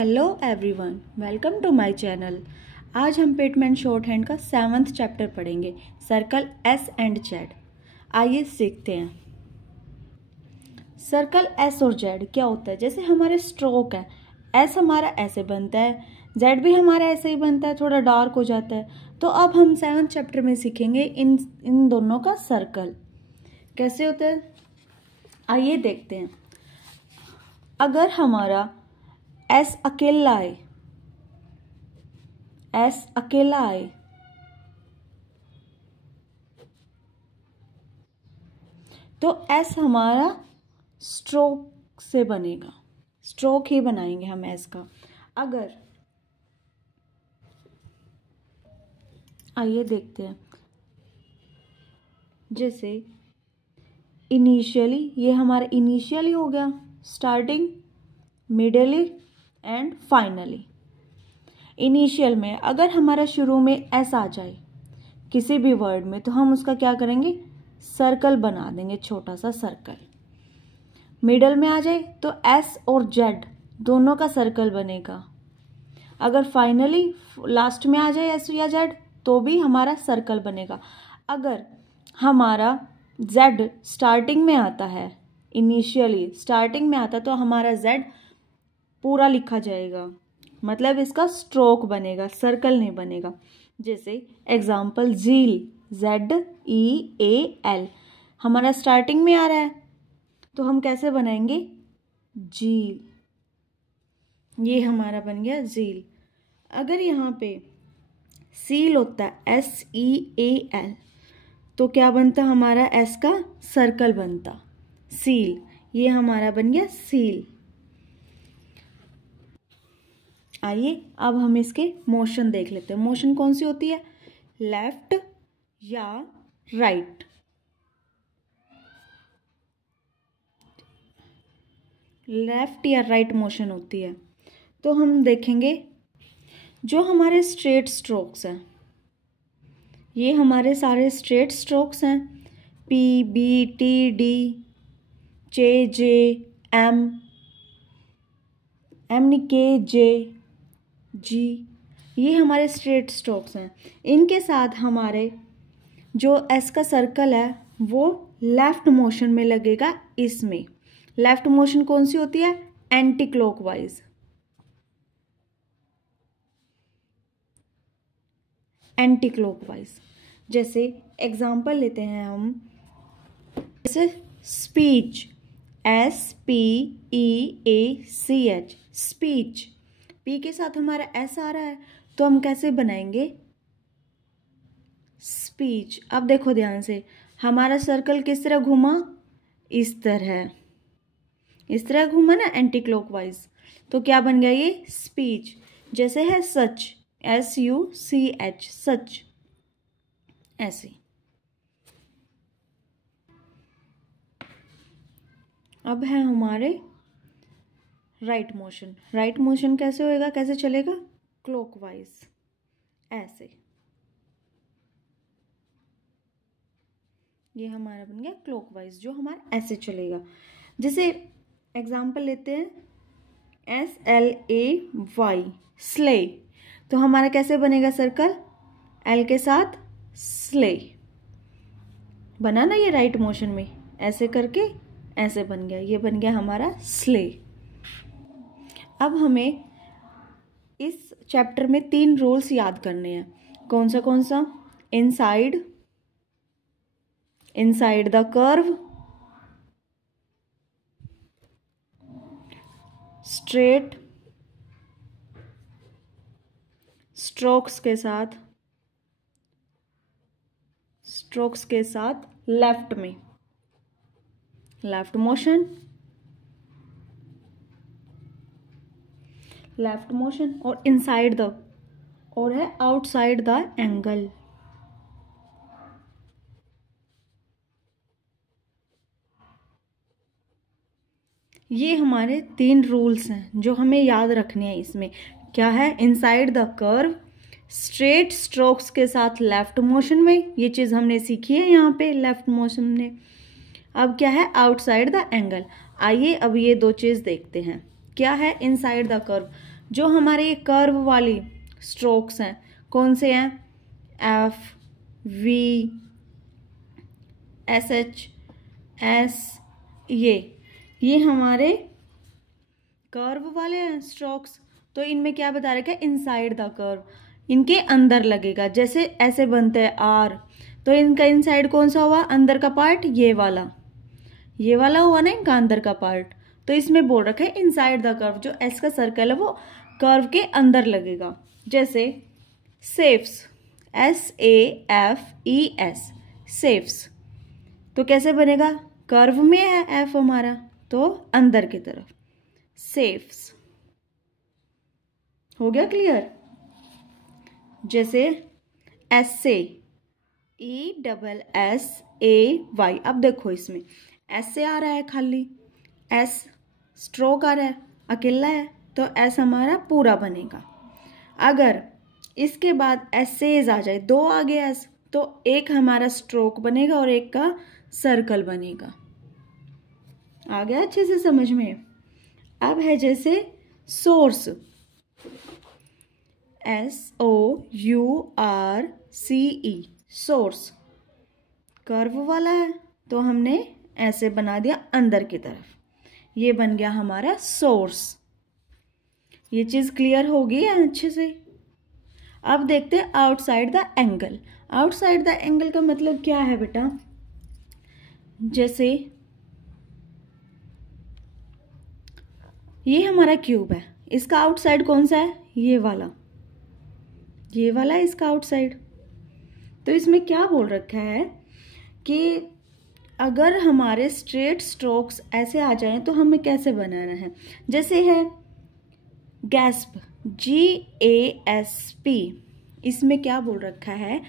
Hello everyone, welcome to my channel. आज हम Pitman short hand का 7th चैप्टर पढ़ेंगे, सर्कल एस एंड जेड। आइए सीखते हैं। सर्कल एस और जेड क्या होता है। जैसे हमारे स्ट्रोक है, एस हमारा ऐसे बनता है, जेड भी हमारा ऐसे ही बनता है, थोड़ा डार्क हो जाता है। तो अब हम 7th चैप्टर में सीखेंगे इन दोनों का सर्कल कैसे होता है। आइए देखते हैं। अगर हमारा एस अकेला आए तो एस हमारा स्ट्रोक से बनेगा, स्ट्रोक ही बनाएंगे हम एस का। अगर आइए देखते हैं। जैसे इनिशियली, ये हमारा इनिशियली हो गया, स्टार्टिंग, मिडली एंड फाइनली। इनिशियल में अगर हमारा शुरू में एस आ जाए किसी भी वर्ड में, तो हम उसका क्या करेंगे, सर्कल बना देंगे, छोटा सा सर्कल। मिडल में आ जाए तो एस और जेड दोनों का सर्कल बनेगा। अगर फाइनली लास्ट में आ जाए एस या जेड तो भी हमारा सर्कल बनेगा। अगर हमारा जेड स्टार्टिंग में आता है, इनिशियली स्टार्टिंग में आता है, तो हमारा जेड पूरा लिखा जाएगा, मतलब इसका स्ट्रोक बनेगा, सर्कल नहीं बनेगा। जैसे एग्जाम्पल झील, ZEAL हमारा स्टार्टिंग में आ रहा है, तो हम कैसे बनाएंगे, झील। ये हमारा बन गया झील। अगर यहाँ पे सील होता है, SEAL, तो क्या बनता हमारा, एस का सर्कल बनता, सील। ये हमारा बन गया सील। आइए अब हम इसके मोशन देख लेते हैं। मोशन कौन सी होती है, लेफ्ट या राइट। लेफ्ट या राइट मोशन होती है। तो हम देखेंगे जो हमारे स्ट्रेट स्ट्रोक्स हैं, ये हमारे सारे स्ट्रेट स्ट्रोक्स हैं, PBTD, JJ, M KJ, G, ये हमारे स्ट्रेट स्ट्रोक्स हैं। इनके साथ हमारे जो एस का सर्कल है वो लेफ्ट मोशन में लगेगा। इसमें लेफ्ट मोशन कौन सी होती है, एंटी क्लॉकवाइज। Anti clockwise. जैसे एग्जांपल लेते हैं हम, जैसे स्पीच, SPEACH, स्पीच। पी के साथ हमारा एस आ रहा है, तो हम कैसे बनाएंगे, स्पीच। अब देखो ध्यान से, हमारा सर्कल किस तरह घूमा, इस तरह घूमा ना, एंटी क्लॉकवाइज। तो क्या बन गया ये, स्पीच। जैसे है सच, SUCH, सच, ऐसे। अब है हमारे राइट मोशन। राइट मोशन कैसे होएगा, कैसे चलेगा, क्लॉकवाइज, ऐसे। ये हमारा बन गया क्लॉकवाइज, जो हमारा ऐसे चलेगा। जैसे एग्जांपल लेते हैं, SLAY, स्ले। तो हमारा कैसे बनेगा सर्कल, एल के साथ स्ले बना ना, ये राइट मोशन में ऐसे करके ऐसे बन गया, ये बन गया हमारा स्ले। अब हमें इस चैप्टर में 3 रूल्स याद करने हैं। कौन सा, inside the curve, straight strokes के साथ लेफ्ट में, लेफ्ट मोशन, और इनसाइड द, और है आउटसाइड द एंगल। ये हमारे 3 रूल्स हैं जो हमें याद रखने हैं। इसमें क्या है, inside the curve, straight strokes के साथ लेफ्ट मोशन में, ये चीज़ हमने सीखी है यहाँ पे लेफ्ट मोशन में। अब क्या है, आउटसाइड द एंगल। आइए अब ये 2 चीज़ देखते हैं। क्या है इनसाइड द कर्व, जो हमारे ये कर्व वाली स्ट्रोक्स हैं कौन से हैं, F, V, S, H, S, ये हमारे कर्व वाले हैं स्ट्रोक्स। तो इनमें क्या बता रखा है, इनसाइड द कर्व, इनके अंदर लगेगा। जैसे ऐसे बनते हैं आर, तो इनका इनसाइड कौन सा हुआ, अंदर का पार्ट ये वाला हुआ ना इनका अंदर का पार्ट। तो इसमें बोल रखा है इनसाइड द कर्व, जो एस का सर्कल है वो कर्व के अंदर लगेगा। जैसे सेफ्स, SAFES, सेफ्स, तो कैसे बनेगा, कर्व में है एफ हमारा तो अंदर की तरफ, सेफ्स। हो गया क्लियर। जैसे एस्से, ESSAY, अब देखो इसमें एस से आ रहा है खाली, एस स्ट्रोक आ रहा है अकेला है, तो एस हमारा पूरा बनेगा। अगर इसके बाद एसेज आ जाए, दो आगे एस, तो एक हमारा स्ट्रोक बनेगा और एक का सर्कल बनेगा। आ गया अच्छे से समझ में। अब है जैसे सोर्स, SOURCE, सोर्स, कर्व वाला है तो हमने ऐसे बना दिया अंदर की तरफ, ये बन गया हमारा सोर्स। ये चीज क्लियर होगी अच्छे से। अब देखते हैं outside the angle. Outside the angle का मतलब क्या है बेटा, जैसे ये हमारा क्यूब है, इसका आउटसाइड कौन सा है, ये वाला है इसका आउटसाइड। तो इसमें क्या बोल रखा है कि अगर हमारे स्ट्रेट स्ट्रोक्स ऐसे आ जाएं तो हमें कैसे बनाना है। जैसे है गैस्प, GASP, इसमें क्या बोल रखा है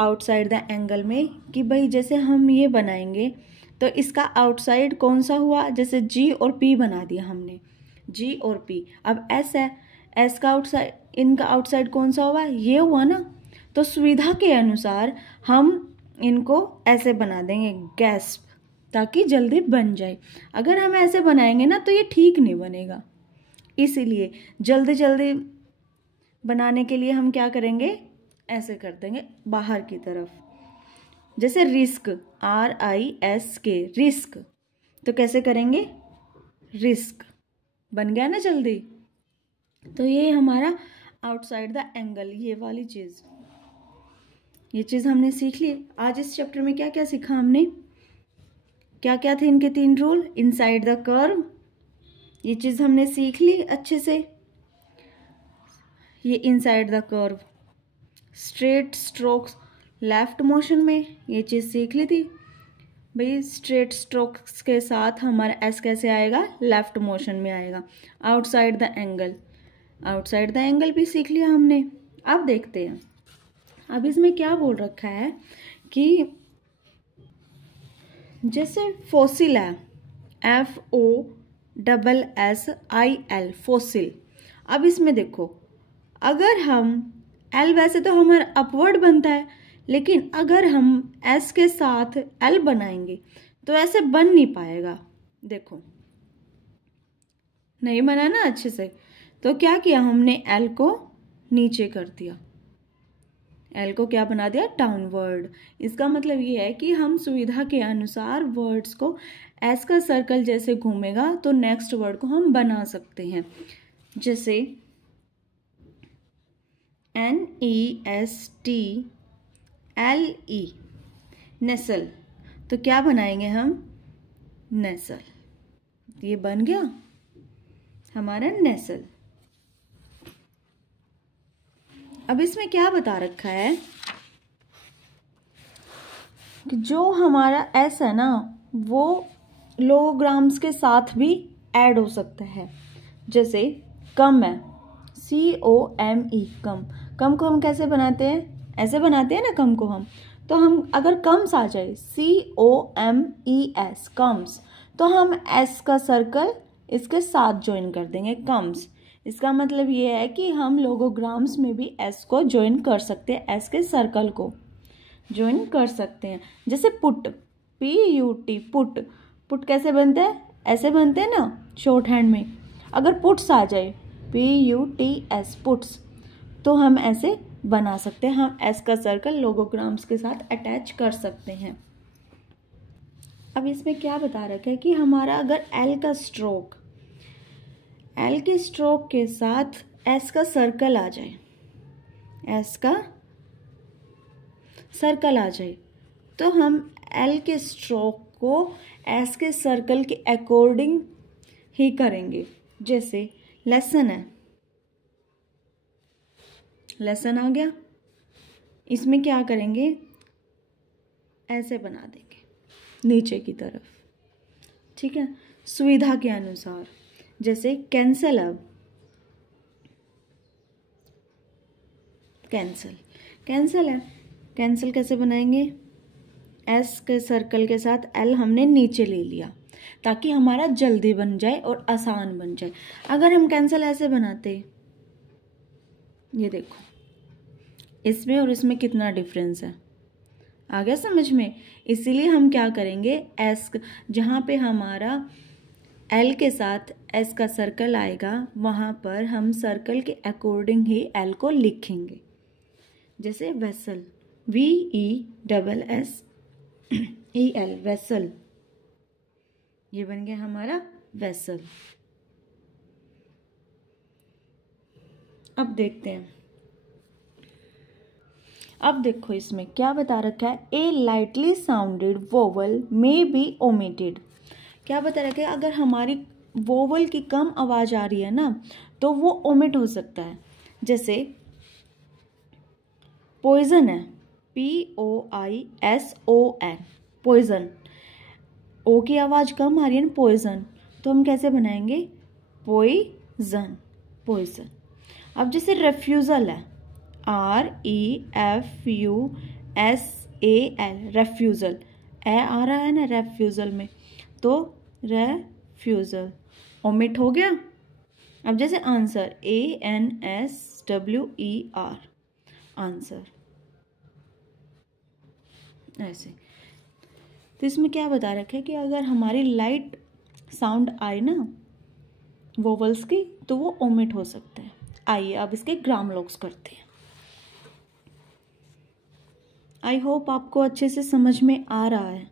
आउटसाइड द एंगल में कि भाई जैसे हम ये बनाएंगे तो इसका आउटसाइड कौन सा हुआ, जैसे G और P बना दिया हमने, G और P। अब S है, S का आउटसाइड, इनका आउटसाइड कौन सा हुआ, ये हुआ ना। तो सुविधा के अनुसार हम इनको ऐसे बना देंगे गैस्प, ताकि जल्दी बन जाए। अगर हम ऐसे बनाएंगे ना तो ये ठीक नहीं बनेगा, इसीलिए जल्दी जल्दी बनाने के लिए हम क्या करेंगे, ऐसे कर देंगे बाहर की तरफ। जैसे रिस्क, RISK, रिस्क, तो कैसे करेंगे, रिस्क, बन गया ना जल्दी। तो ये हमारा आउटसाइड द एंगल, ये वाली चीज, ये चीज हमने सीख ली। आज इस चैप्टर में क्या क्या सीखा हमने, क्या क्या थे इनके 3 रूल, इनसाइड द कर्व, ये चीज हमने सीख ली अच्छे से। ये inside the curve, straight strokes left motion में, ये चीज सीख ली थी भाई। स्ट्रेट स्ट्रोक्स के साथ हमारा एस कैसे आएगा, लेफ्ट मोशन में आएगा। Outside the angle, outside the angle भी सीख लिया हमने। अब देखते हैं, अब इसमें क्या बोल रखा है कि जैसे फॉसिल है, FOSSIL, फॉसिल। अब इसमें देखो, अगर हम एल, वैसे तो हमारा अपवर्ड बनता है, लेकिन अगर हम एस के साथ एल बनाएंगे तो ऐसे बन नहीं पाएगा। देखो नहीं बना ना अच्छे से, तो क्या किया हमने, एल को नीचे कर दिया, एल को क्या बना दिया, डाउनवर्ड। इसका मतलब ये है कि हम सुविधा के अनुसार वर्ड्स को एस का सर्कल जैसे घूमेगा तो नेक्स्ट वर्ड को हम बना सकते हैं। जैसे NESTLE, नेसल, तो क्या बनाएंगे हम, नेसल, ये बन गया हमारा नेसल। अब इसमें क्या बता रखा है कि जो हमारा एस है ना वो लोग्राम्स के साथ भी ऐड हो सकता है। जैसे कम है, COME, कम को हम कैसे बनाते हैं, ऐसे बनाते हैं ना कम को हम। तो हम अगर कम्स आ जाए, COMES, कम्स, तो हम एस का सर्कल इसके साथ ज्वाइन कर देंगे, कम्स। इसका मतलब ये है कि हम लोगोग्राम्स में भी एस को ज्वाइन कर सकते हैं, एस के सर्कल को ज्वाइन कर सकते हैं। जैसे पुट, PUT, पुट कैसे बनते हैं, ऐसे बनते हैं ना शॉर्ट हैंड में। अगर पुट्स आ जाए PUTS पुट्स। तो हम ऐसे बना सकते हैं, हम एस का सर्कल लोगोग्राम्स के साथ अटैच कर सकते हैं। अब इसमें क्या बता रखा है कि हमारा अगर एल के स्ट्रोक के साथ एस का सर्कल आ जाए, एस का सर्कल आ जाए, तो हम एल के स्ट्रोक को एस के सर्कल के अकॉर्डिंग ही करेंगे। जैसे लेसन है, लेसन आ गया, इसमें क्या करेंगे, ऐसे बना देंगे नीचे की तरफ, ठीक है, सुविधा के अनुसार। जैसे कैंसल, अब कैंसल है, कैंसल कैसे बनाएंगे, एस के सर्कल के साथ एल हमने नीचे ले लिया ताकि हमारा जल्दी बन जाए और आसान बन जाए। अगर हम कैंसल ऐसे बनाते, ये देखो इसमें और इसमें कितना डिफरेंस है, आ गया समझ में। इसीलिए हम क्या करेंगे, एस जहाँ पे हमारा एल के साथ एस का सर्कल आएगा वहाँ पर हम सर्कल के अकॉर्डिंग ही एल को लिखेंगे। जैसे वेसल, VESSEL, वेसल, ये बन गया हमारा वेसल। अब देखते हैं, अब देखो इसमें क्या बता रखा है, a lightly sounded vowel may be omitted. क्या बता रखा है, अगर हमारी वोवल की कम आवाज आ रही है ना तो वो ओमिट हो सकता है। जैसे पॉइजन है, POISON, पॉइजन, ओ की आवाज कम आ रही है ना, पॉइजन, तो हम कैसे बनाएंगे, पॉइजन, पॉइजन। अब जैसे रेफ्यूजल है, REFUSAL, रेफ्यूजल, ए आ रहा है ना रेफ्यूजल में, तो रेफ्यूजल ओमिट हो गया। अब जैसे आंसर, ANSWER, आंसर, ऐसे। तो इसमें क्या बता रखा है कि अगर हमारी लाइट साउंड आए ना वोवल्स की तो वो ओमिट हो सकता है। आइए अब इसके ग्राम लॉक्स करते हैं। आई होप आपको अच्छे से समझ में आ रहा है।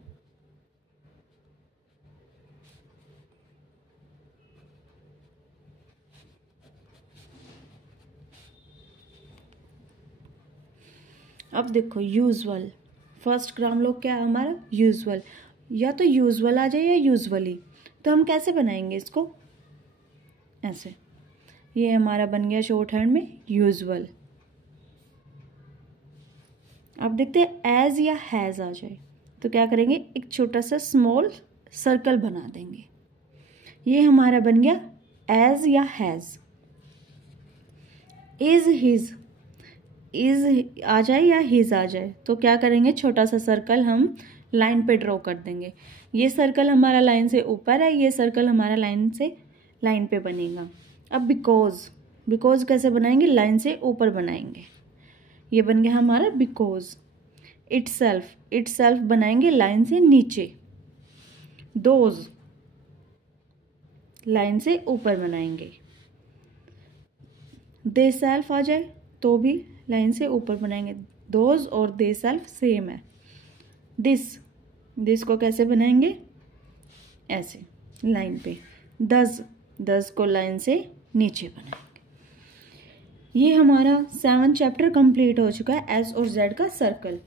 अब देखो यूजुअल, फर्स्ट ग्राम लॉक क्या है हमारा, यूजुअल, या तो यूजुअल आ जाए या यूजुअली। तो हम कैसे बनाएंगे इसको, ऐसे, ये हमारा बन गया शॉर्ट हैंड में यूजुअल। अब देखते हैं एज या हैज आ जाए तो क्या करेंगे, एक छोटा सा स्मॉल सर्कल बना देंगे, ये हमारा बन गया एज या हैज। इज हिज, इज आ जाए या हिज आ जाए तो क्या करेंगे, छोटा सा सर्कल हम लाइन पे ड्रॉ कर देंगे। ये सर्कल हमारा लाइन से ऊपर है, ये सर्कल हमारा लाइन पे बनेगा। अब बिकॉज, बिकॉज कैसे बनाएंगे, लाइन से ऊपर बनाएंगे, ये बन गया हमारा बिकॉज। इटसेल्फ, इटसेल्फ बनाएंगे लाइन से नीचे। दोज, लाइन से ऊपर बनाएंगे। दे सेल्फ आ जाए तो भी लाइन से ऊपर बनाएंगे, दोज और दे सेल्फ सेम है। दिस, दिस को कैसे बनाएंगे, ऐसे लाइन पे। दस, दस को लाइन से नीचे बनाएंगे। ये हमारा 7 चैप्टर कंप्लीट हो चुका है, एस और जेड का सर्कल।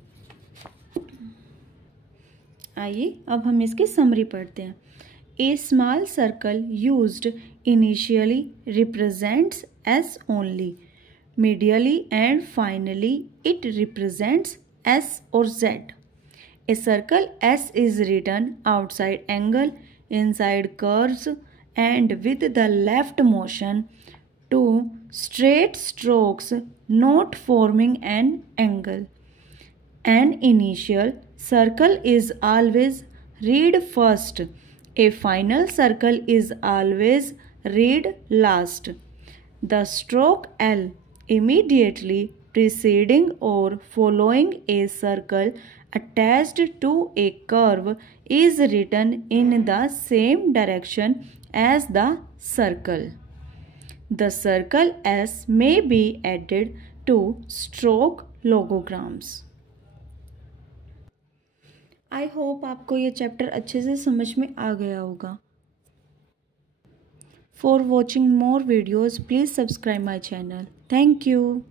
आइए अब हम इसकी समरी पढ़ते हैं। A small circle used initially represents S only, medially and finally it represents S or Z. A circle S is written outside angle, inside curves and with the left motion to straight strokes not forming an angle. An initial circle is always read first. A final circle is always read last. The stroke L immediately preceding or following a circle attached to a curve is written in the same direction as the circle. The circle S may be added to stroke logograms. I hope आपको ये chapter अच्छे से समझ में आ गया होगा. For watching more videos, please subscribe my channel. Thank you.